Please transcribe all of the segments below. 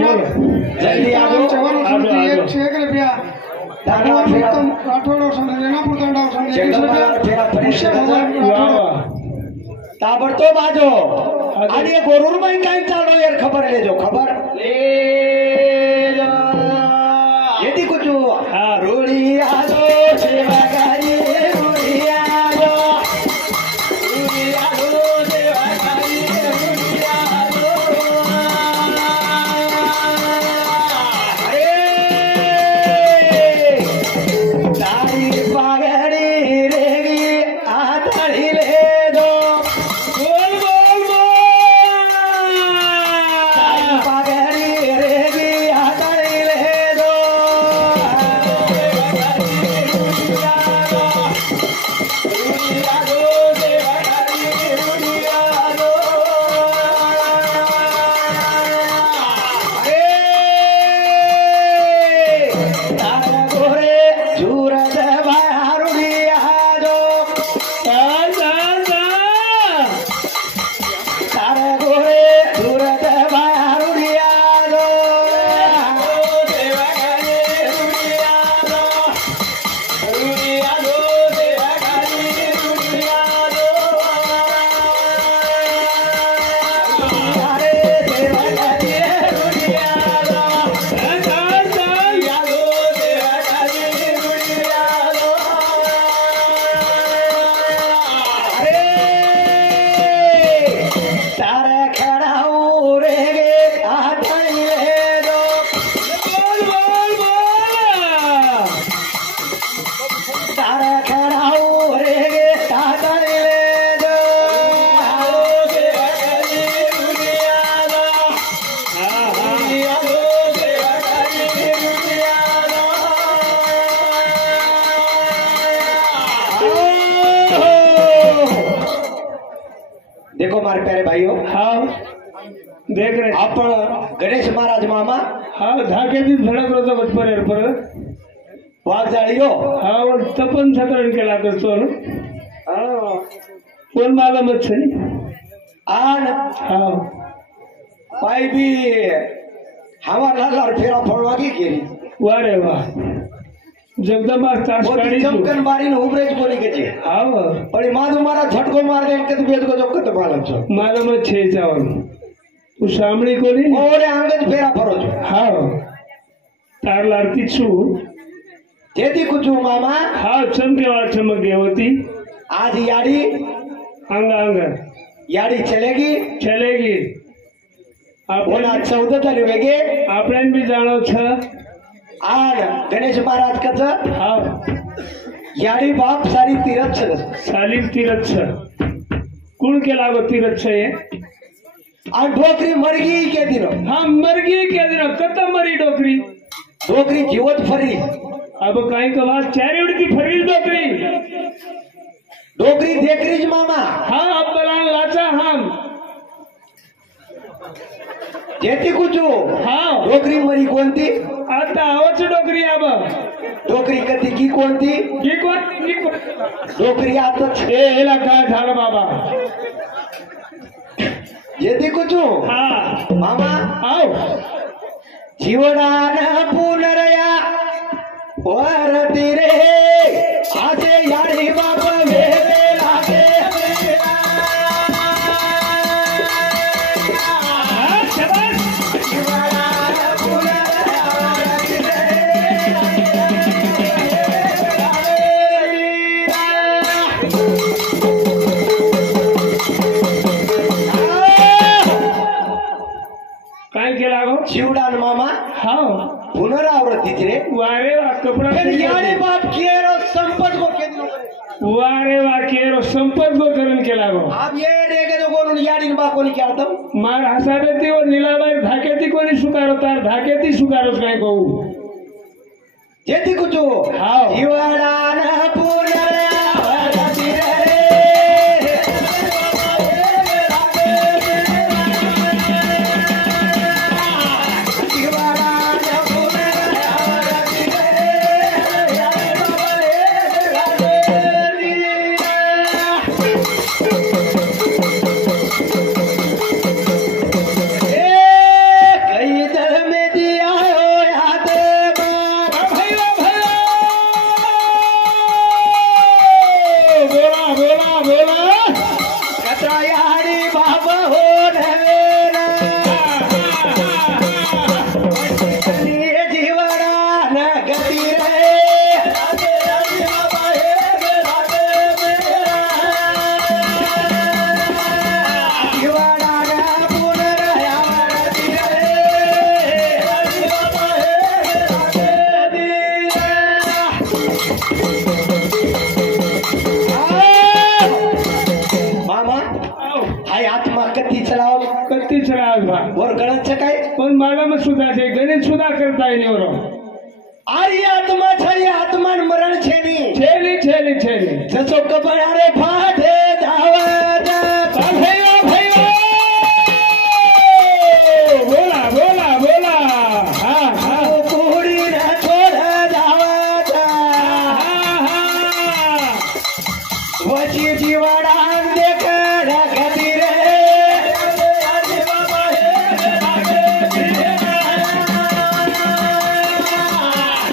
जल्दी आ जाओ एक शेख रुपया राठोड रेणापूर ताबडतोब आजो आणि गोरूर माई काय चालू यार खबर ले जो खबर ले जा येती कुछ रोड़ी आजो सेवा गाई रोड़ी आजो सेवा गाई रोड़ी आजो तारी पागड़ी रेगी आताड़ी ले दो देखो मारे प्यारे भाइयों हाँ देख रहे आप गणेश महाराज मामा हाँ धाके दिन धडक होता बचपर पर वाघ जाळियो हाँ और तपन सकरण केला करतो हाँ कोण मला मत छे आन हाँ पाई भी हमारा लाल फेरा फोड़वा की केली वारे वाह जगदंबा ताश काढी चमकन बारीन उबरेज बोली के छे हाँ पण माधु मारा झटको मार दे के बेद को जोकत मालम छो मला मत छे चावल तू सामणी कोनी ओरे आंगज फेरा फरो छो हाँ तार लारती छु जेती कुछु मामा हाँ चमकेवा चमके होती आज याड़ी अंग अंग याड़ी चलेगी बोला 14 तारीखे આપણે બી જાણો છે આન ગણેશ મહારાજ કચ હા याड़ी बाप सारी तीरथ छ साली तीरथ છે કોણ કે લાગો तीरथ છે એ आ डोकरी मरगी के दिनो हाँ मरगी के दिनो कत मरी डोकरी डोकरी जीवत फरी अब काई का बात चारी उड़की फरी डोकरी डोकरी देखरीज मामा हाँ अब बलान लाचा हम जेती कुछो हाँ डोकरी मरी कोणती आता आवच डोकरी अब डोकरी कती की कोणती की कोणती डोकरी आता ए हेला काय झालं बाबा जेती कुछो हाँ मामा आओ जीवनान पुनरया वरती रे आजे याडी बाप वेरे लागे काय केला गो शिवडान मामा हाँ पुनरावृत्ती रे वारे वा कपड़ा याडी बाप केरो संपत को केंद्र वारे वा केरो संपत को करण केला गो आप ये रेगे जो कोण याडीन बा कोणी केलतो मार हसादेती व नीलाबाई धाकेती कोणी सुकारो तार धाकेती सुकारोस काय कहू जेती कुछो हाँ जीवनान पुनरया वरती रे कई दल में कत्रायाडी बाबा हो नवेना जीवना न गती रे जीवना न पुनरयावरती मामा हाय आत्मा कधी चलाव कत्ती चलाव बा वर गणच काय पण मला मग सुद्धा છે ગણિત સુધા કરતા એની ઓરો આરી આત્મા છે આત્માન મરણ છે ની છેલી જસો કબરારે ફાટે દાવત ભાઈઓ બોલા હા કુડી ના છોડ દાવત વચી જીવાડા દેખ ગતિ રે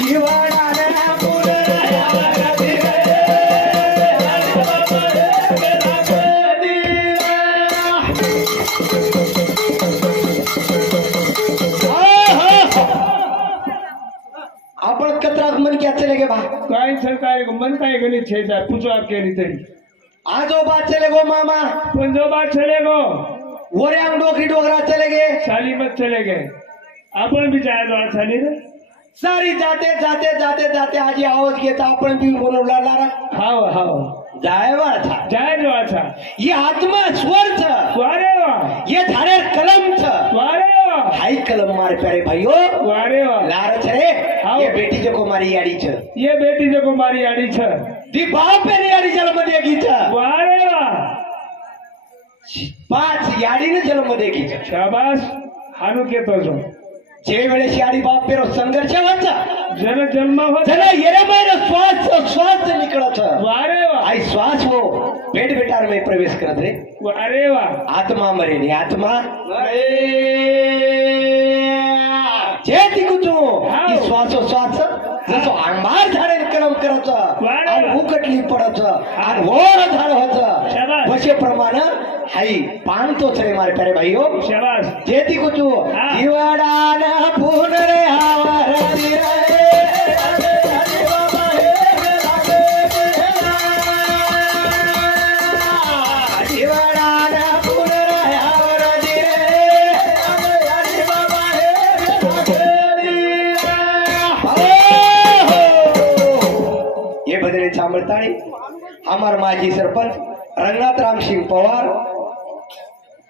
જીવાડા ના પુનરયાવરતી आपण कत्राक मन क्या चले गे बा काय सरकार मन काय ગણિત છે સાહેબ પૂછો આપ કેની તરી आजोबा चले गो मामा પણ જો બાત ચલેગો वऱ्यांग डोकरी डोगरा चले गे साली मत चले गए आपण बी जाय दो साली रे सारी जाते आजी आवाज घेता आपण बी बोलवला लारा हाव जायवा था जाय दो अच्छा ये आत्मा स्वर छ वारे वा ये थारे कलम छ वारे वा हाई कलम मार प्यारे भाइयों वारे वा लार छ रे हाव. ये बेटी जो को मारी याडी छ ये बेटी जो को मारी आड़ी छ दी बाप पे याडी जन्म देगी छ वारे वा 5 याडी ने जन्म देगी छ शाबाश हानु केतो छो जे वेळेस याडी बाप पेरो संघर्ष व्हायचा जन जन्म हो चला येरे मारे श्वास निकळत छ वारे वा आई श्वास वो पेट बेटार में प्रवेश करत रे वारे वा आत्मा मरे नी आत्मा जे तिकू तू हाव. की श्वास जसो अंबार झाडे कलम करत वारे. आणि उकटली पडत आणि वर झाड होत शाबास. वशे प्रमाण हाई पान तोच रे मारे प्यारे भाईयो शाबाश जे तिकू तू हा. जीवडान पुनरे आवर जीवडान पुनरयावर ये बदले चांबळताणी हमार माजी सरपंच रंगनाथ रामसिंग पवार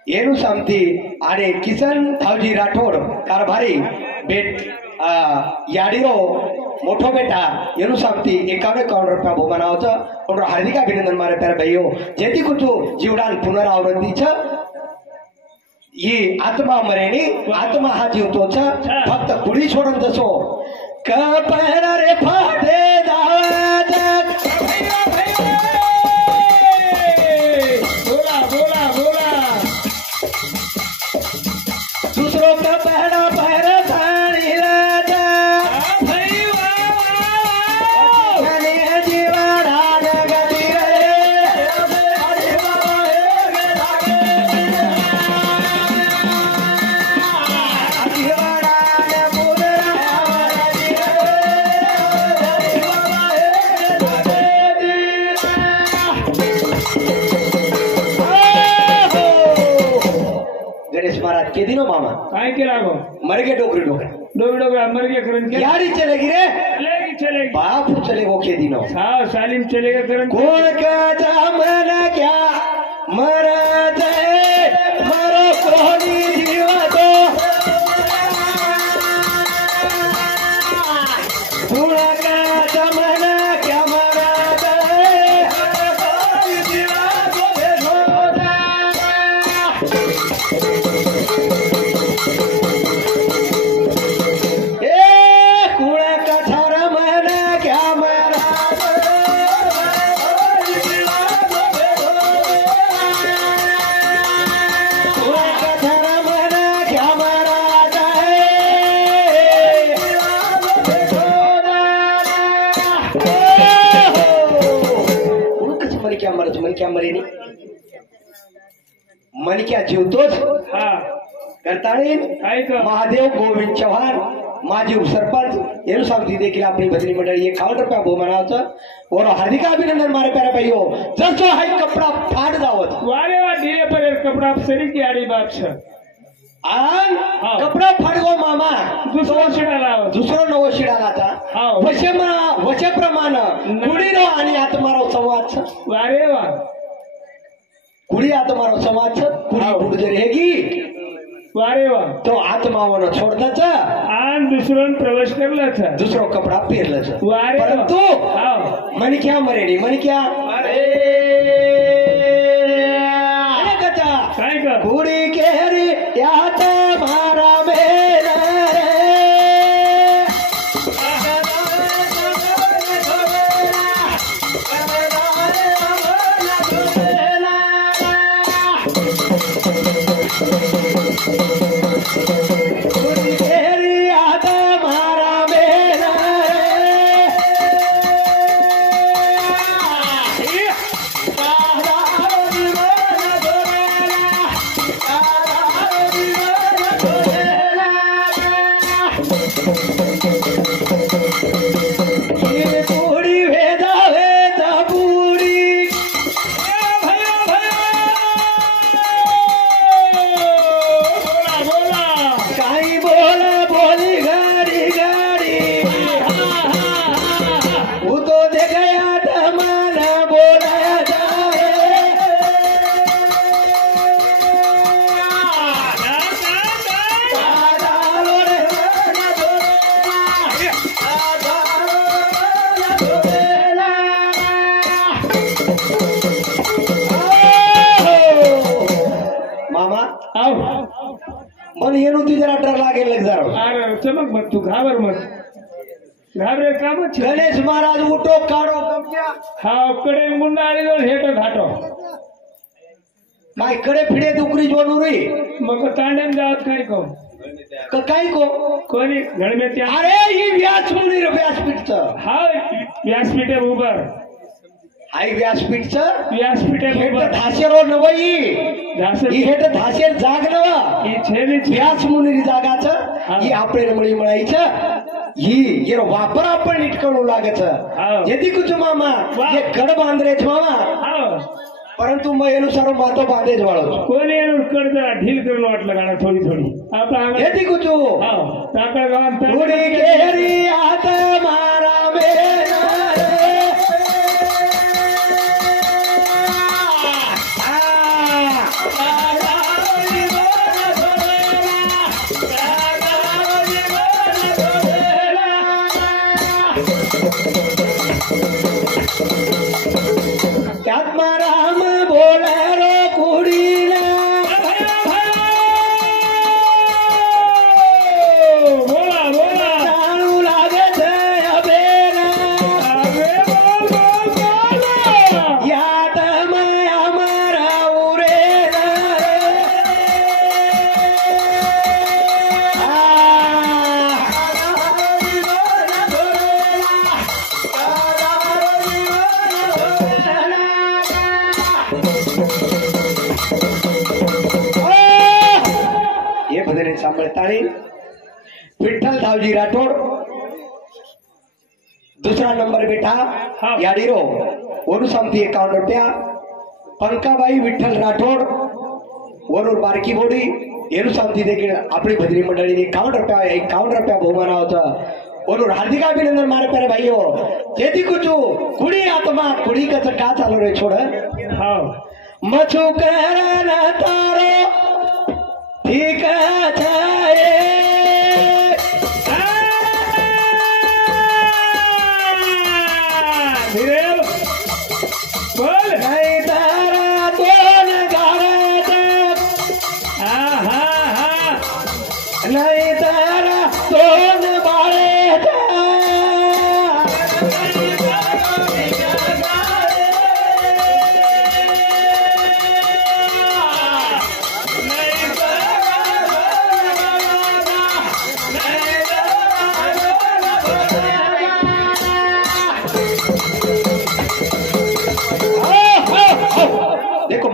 येरू सामती आणि किसन थावजी राठोड कारभारी बेट याडीरो मोठो बेटा येरू सामती 51 रुपया बहुमानावचं पण हार्दिक अभिनंदन मारे प्यारे भाईयो जेती कुतू जीवडान पुनरावृत्ती छ ही आत्मा मरेनी आत्मा हा जीवतो छ फक्त कुडी सोडून जसो कपडा रे फाटे दावत बोला दुसरो कपडा पैर थाळी राजा आणि जीवडान गती जीवडान गणेश महाराज के दिनो मामा काय केला गो मर गए डोकरी डोकरा डोगरा मर गया करन के यारी चलेगी रे चलेगी बाप चले वो के दिनो हाँ सालिम चलेगा करन कोण का मन क्या मरत मरो कोणी जीव तो कोण का मन क्या मरत जीव क्या मरे नहीं मणक्या जीवतोच हा करताळी काय का महादेव गोविंद चव्हाण माजी उपसरपंच येनु सांगती देखील आपली भजनी मंडळी 51 रुपया बहुमानाचं और हार्दिक अभिनंदन मारे प्यारे भाइयों जसो हाय कपडा फाड जावत वारे वा दिले पर कपडा सरी की आडी बाप छ आन कपडा फाडगो मामा दुसरा शिडाला दुसरो नवो शिडालाचा हाव. वशेप्रमाण कुडीरो आणि आत्मारो संवाद वारे वा कुडी आत्मारो संवाद कुडी हाव. बुडजर हेगी वारे वा तो आत्मावर सोडताच आन दुसरं प्रवेश करलाच दुसरो कपडा पेरलाच वारे वा. परंतु हाव मणक्या मरेडी मणक्या अरे कथा काय का कुडी केरी यात मारा मेल पण येणू ती जरा डर लागेल लग जरा अरे चमक मत तू घाबर मत घाबरे कामच गणेश महाराज उठो काढो गमक्या हा कडे मुंडा आणि दोन हेट घाटो काय कडे फिडे दुकरी जोडू रे मग तांड्यान जात काय को काय को कोणी घडमे त्या अरे ही व्यासपीठ व्यासपीठचं हा व्यासपीठे उभार हाय व्यासपीठचं व्यासपीठे हेट उभार धासेरो नवई धासेर ही हेट धासेर जाग नव ही छेली व्यास मुनी जागाचं हा. ही आपले मळी मळायचं ही ये वापर आपण नीट करू लागायचं हा. यदि कुछ मामा वा. ये गड बांधरेच मामा हा परंतु मग अनुसार मातो बांधेच वाळतो कोणी कड जरा ढील करून वाटलं गाणं थोडी थोडी आता यदि कुछ हा टाकळ गावात उडी केरी आत मारा मेरा रे. आत्माराम बोलारो कुडीला बोला बोला चालू लागत अबेला यात माया मारा उरेला हे भजने सांभाळताळी विठ्ठल धावजी राठोड दुसरा नंबर बेटा हा. याडीरो वरून सांगते 51 रुपया पंकाबाई विठ्ठल राठोड वरून बारकी बोडी येणू सांगते देखील आपली भजनी मंडळीने 51 रुपया बहुमान होतं वरून हार्दिक अभिनंदन मारे प्यारे भाइयो यदि कुछ कुडी आत्मा कुडी कच का चालू रे छोड़ हा मछू करन तारो ठीक छाए धीरे बोल नहीं तारा दोन गाड़त हा हा हा नहीं तारा दोन बाळेत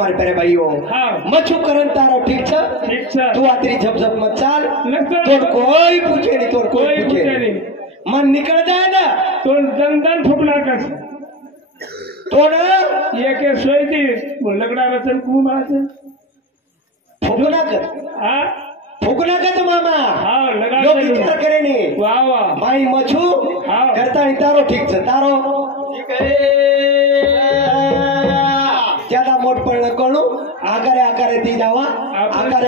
મારી પેરે ભાઈઓ હા. મછું કરન તારો ઠીક છે ઠીક છે તું આતરી ઝપ ઝપ મત ચાલ નકર તોર કોઈ પૂછે નહીં તોર કોઈ કોઈ પૂછે પૂછે નહીં નહીં મન નીકળ જાય ને તો દંદન ફૂકના કરશે તો ને ये के सोई थी वो लगड़ा वचन कौन बात है ફૂકના કર हाँ ફૂકના કર તો મામા हाँ लगा યો दे વિચાર કરે નહીં वाह वाह મારી મછું હા. કરતા નહીં તારો ઠીક છે તારો ज्यादा मोट पड़ना कणु आकारे दी जावा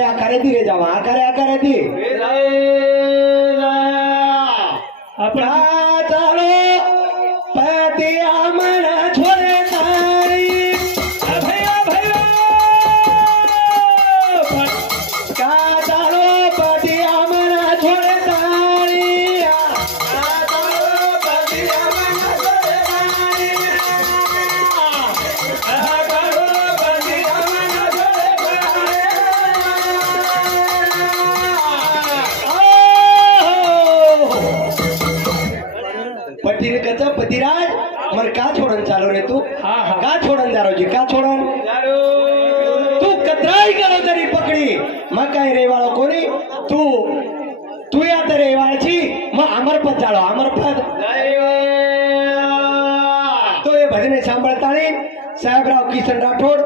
आकारे दी रे जावा आकारे दी अपन चालो पति आमना छोड़े तारी भैया भैया का चालो पति आमना छोड़े तारी पति आमना छोड़े तारी पतिने कचा पतिराज मर का छोड़न चालो रे तू हाँ, हाँ. का छोड़न जारो जी का छोड़न तू कतराई करो तरी पकड़ी मकाई रे वाळो कोणी तू या तरे वाळची म अमर पद चालो अमर पद तो ये भजने सांभळताणी साहेबराव किसन राठोड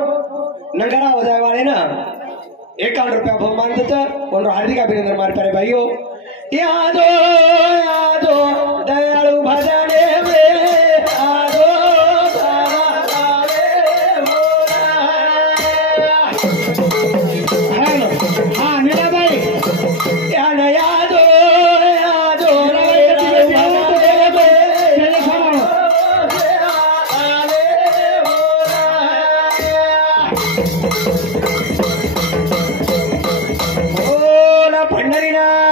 नंगारा वजाय वाले ना 51 रुपया बहुमान देतं पण हार्दिक अभिनंदन मार पारे भाईओ यादो दयाळू भजने में आदो हेलो हाँ नीला भाई याद यादो चले सामान पंढरीनाथ